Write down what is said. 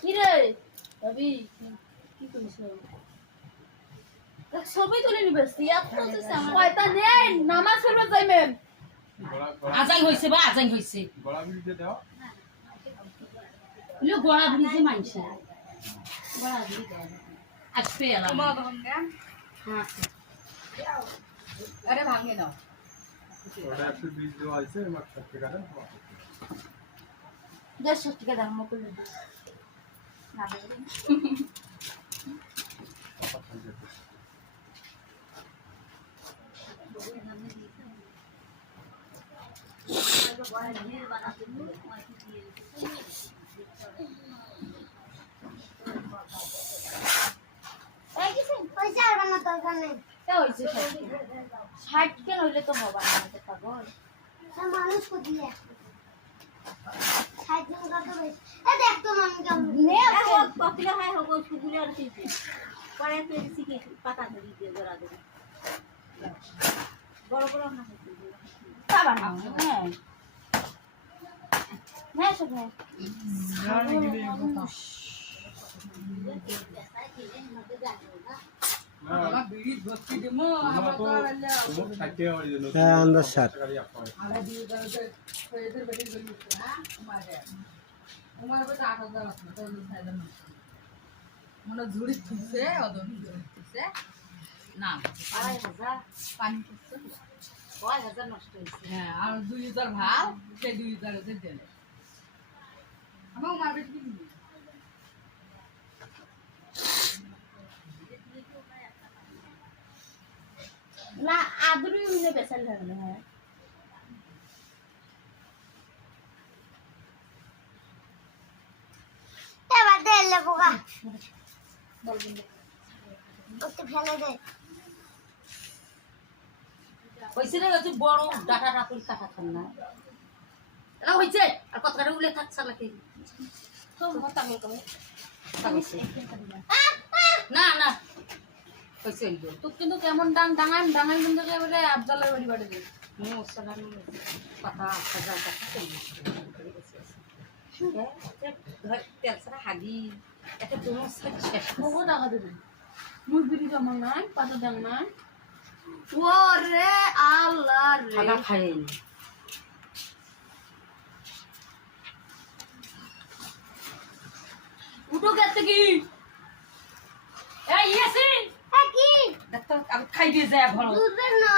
কি রে রবি কি কইছো সবই তুলে নিবে সিয়াত তো কয়টা নেই নামাজ পড়বে যাইবেন আজান হইছে বা আজান হইছে গলা ভিডিও দাও লো গোড়া ভিজে মাইছে গোড়া ভিজে আসবে এলা তোমার ভাঙা হ্যাঁ আরে ভাঙে নাও ওটা 120 দেওয়া আছে আমার 60 টাকা দেন 10 টাকা দাম করে দিই না ষাট কেন হইলে তো হবা আমাদের পাগল মানুষ কোথায় ষাট জন কত বেশি দেখ তো মানুষ কতটা হয় হোক সুগুলো আর কি পরে পেরেছি কি পাতা ধরি দিয়ে জোড়া ধরি বড় বড় না খাবার নাও হ্যাঁ হ্যাঁ সব হ্যাঁ আমার বিড়ি ভর্তি দেবো আমার তো হ্যাঁ अंदर सर আলা দিয়ে দাও তো এদের বেটি গলি হ্যাঁ আমার বেটা 8000 আছে তো খাইলাম মনে ঝুড়ি থুছে ওদন থুছে না 2500 পানি থুছে 5000 নষ্ট হইছে হ্যাঁ আর 2000 ভাও সে 2000 ওদের দিলে আমার মার বেটি কি না আদরই মিলে বেসাল ধরলে হ্যাঁ এবার দে লেবুগা বলবেন ওতে ফেলে দে হইছে না তুই বড় ডাটা রাখুল কাটা খান না এটা হইছে আর কত কাটা উলে থাকছ নাকি তো কথা বল কবে না না হইছে তো কিন্তু কেমন ডাঙাই কিন্তু এবারে আব্দুল্লাহর বাড়ি বাড়ি দিই মুসলমান কথা হাজার টাকা তেল ছাড়া হাগি একটা কোনো শেষ কত টাকা দেবেন মুরগির জমা নাই পাতা দাম নাই ওরে আল্লাহ রে খানা খাইনি উঠো গেছে কি এই ইয়াসিন কি দেখো আমি খাই দিয়ে যায় ভালো দুধের নয়